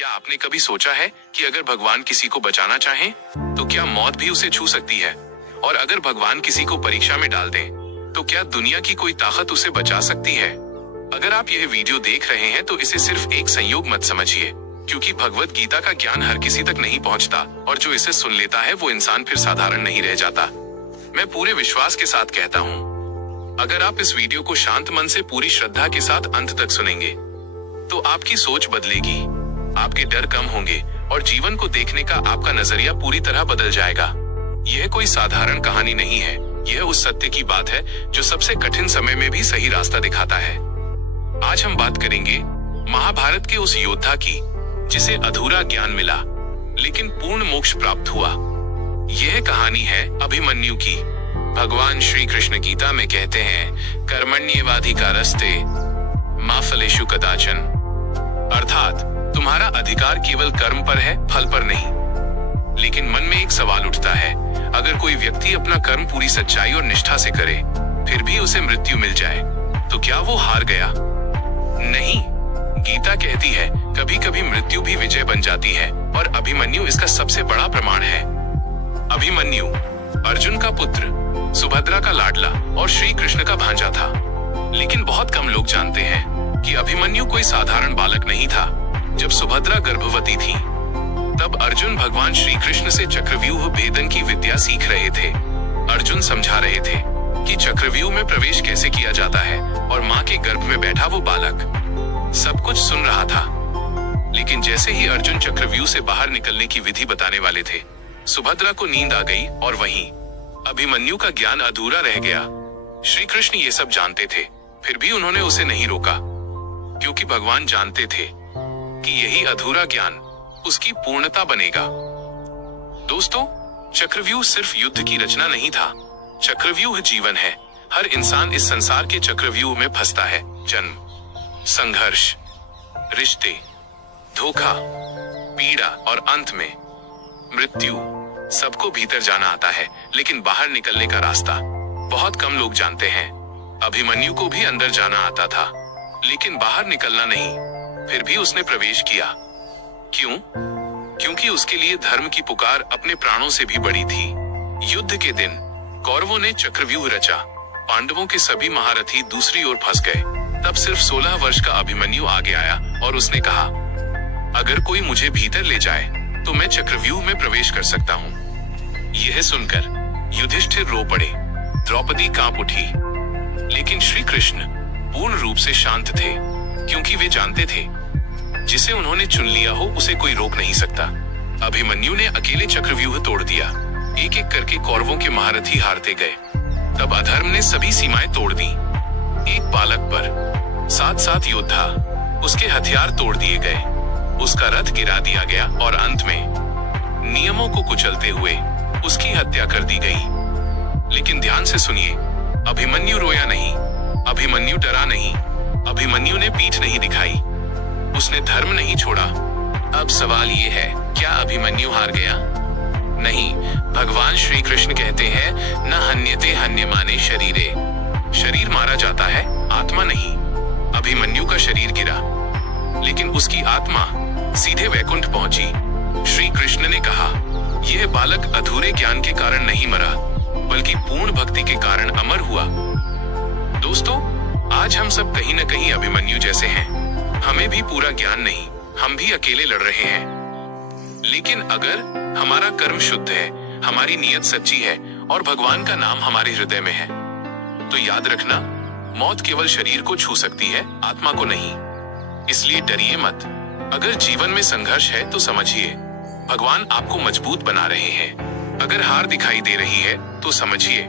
क्या आपने कभी सोचा है कि अगर भगवान किसी को बचाना चाहें, तो क्या मौत भी उसे छू सकती है? और अगर भगवान किसी को परीक्षा में डाल दें, तो क्या दुनिया की कोई ताकत उसे बचा सकती है? अगर आप यह वीडियो देख रहे हैं तो इसे सिर्फ एक संयोग मत समझिए, क्योंकि भगवत गीता का ज्ञान हर किसी तक नहीं पहुंचता और जो इसे सुन लेता है वो इंसान फिर साधारण नहीं रह जाता। मैं पूरे विश्वास के साथ कहता हूँ, अगर आप इस वीडियो को शांत मन से पूरी श्रद्धा के साथ अंत तक सुनेंगे, तो आपकी सोच बदलेगी, आपके डर कम होंगे और जीवन को देखने का आपका नजरिया पूरी तरह बदल जाएगा। यह कोई साधारण कहानी नहीं है, यह उस सत्य की बात है जो सबसे कठिन समय में भी सही रास्ता दिखाता है। आज हम बात करेंगे महाभारत के उस योद्धा की जिसे अधूरा ज्ञान मिला लेकिन पूर्ण मोक्ष प्राप्त हुआ। यह कहानी है अभिमन्यु की। भगवान श्री कृष्ण गीता में कहते हैं, कर्मण्येवाधिकारस्ते मा फलेषु कदाचन, अर्थात तुम्हारा अधिकार केवल कर्म पर है, फल पर नहीं। लेकिन मन में एक सवाल उठता है, अगर कोई व्यक्ति अपना कर्म पूरी सच्चाई और निष्ठा से करे, फिर भी उसे मृत्यु मिल जाए, तो क्या वो हार गया? नहीं, गीता कहती है कभी कभी मृत्यु भी विजय बन जाती है और अभिमन्यु इसका सबसे बड़ा प्रमाण है। अभिमन्यु अर्जुन का पुत्र, सुभद्रा का लाडला और श्री कृष्ण का भांजा था। लेकिन बहुत कम लोग जानते हैं कि अभिमन्यु कोई साधारण बालक नहीं था। जब सुभद्रा गर्भवती थी, तब अर्जुन भगवान श्री कृष्ण से चक्रव्यूह भेदन की विद्या सीख रहे थे। अर्जुन समझा रहे थे कि चक्रव्यूह में प्रवेश कैसे किया जाता है और माँ के गर्भ में बैठा वो बालक सब कुछ सुन रहा था। लेकिन जैसे ही अर्जुन चक्रव्यूह से बाहर निकलने की विधि बताने वाले थे, सुभद्रा को नींद आ गई और वहीं अभिमन्यु का ज्ञान अधूरा रह गया। श्री कृष्ण ये सब जानते थे, फिर भी उन्होंने उसे नहीं रोका, क्योंकि भगवान जानते थे कि यही अधूरा ज्ञान उसकी पूर्णता बनेगा। दोस्तों, चक्रव्यूह सिर्फ युद्ध की रचना नहीं था, चक्रव्यूह जीवन है। हर इंसान इस संसार के चक्रव्यूह में फंसता है। जन्म, संघर्ष, रिश्ते, धोखा, पीड़ा और अंत में मृत्यु। सबको भीतर जाना आता है, लेकिन बाहर निकलने का रास्ता बहुत कम लोग जानते हैं। अभिमन्यु को भी अंदर जाना आता था, लेकिन बाहर निकलना नहीं। फिर भी उसने प्रवेश किया। क्यों? क्योंकि उसके लिए धर्म की पुकार अपने प्राणों से भी बड़ी थी। युद्ध के दिन कौरवों ने चक्रव्यूह रचा, पांडवों के सभी महारथी दूसरी ओर फंस गए। तब सिर्फ 16 वर्ष का अभिमन्यु आगे आया और उसने कहा, अगर कोई मुझे भीतर ले जाए तो मैं चक्रव्यूह में प्रवेश कर सकता हूँ। यह सुनकर युधिष्ठिर रो पड़े, द्रौपदी कांप उठी, लेकिन श्री कृष्ण पूर्ण रूप से शांत थे, क्योंकि वे जानते थे जिसे उन्होंने चुन लिया हो उसे कोई रोक नहीं सकता। अभिमन्यु ने अकेले चक्रव्यूह तोड़ दिया। एक एक करके कौरवों के महारथी हारते गए। तब अधर्म ने सभी सीमाएं तोड़ दी। एक बालक पर 7 योद्धा, उसके हथियार तोड़ दिए गए, उसका रथ गिरा दिया गया और अंत में नियमों को कुचलते हुए उसकी हत्या कर दी गई। लेकिन ध्यान से सुनिए, अभिमन्यु रोया नहीं, अभिमन्यु डरा नहीं, अभिमन्यु ने पीठ नहीं दिखाई, उसने धर्म नहीं छोड़ा। अब सवाल ये है, क्या अभिमन्यु हार गया? नहीं, भगवान श्री कृष्ण कहते हैं, न हन्यते हन्यमाने शरीरे। शरीर मारा जाता है, आत्मा नहीं। अभिमन्यु का शरीर गिरा, लेकिन उसकी आत्मा सीधे वैकुंठ पहुंची। श्री कृष्ण ने कहा, यह बालक अधूरे ज्ञान के कारण नहीं मरा, बल्कि पूर्ण भक्ति के कारण अमर हुआ। दोस्तों, आज हम सब कहीं न कहीं अभिमन्यु जैसे हैं। हमें भी पूरा ज्ञान नहीं, हम भी अकेले लड़ रहे हैं। लेकिन अगर हमारा कर्म शुद्ध है, हमारी नीयत सच्ची है और भगवान का नाम हमारे हृदय में है, तो याद रखना, मौत केवल शरीर को छू सकती है, आत्मा को नहीं। इसलिए डरिए मत। अगर जीवन में संघर्ष है तो समझिए, भगवान आपको मजबूत बना रहे हैं। अगर हार दिखाई दे रही है तो समझिए,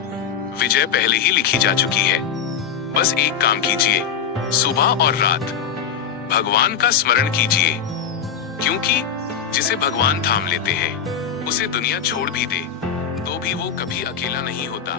विजय पहले ही लिखी जा चुकी है। बस एक काम कीजिए, सुबह और रात भगवान का स्मरण कीजिए, क्योंकि जिसे भगवान थाम लेते हैं, उसे दुनिया छोड़ भी दे तो भी वो कभी अकेला नहीं होता।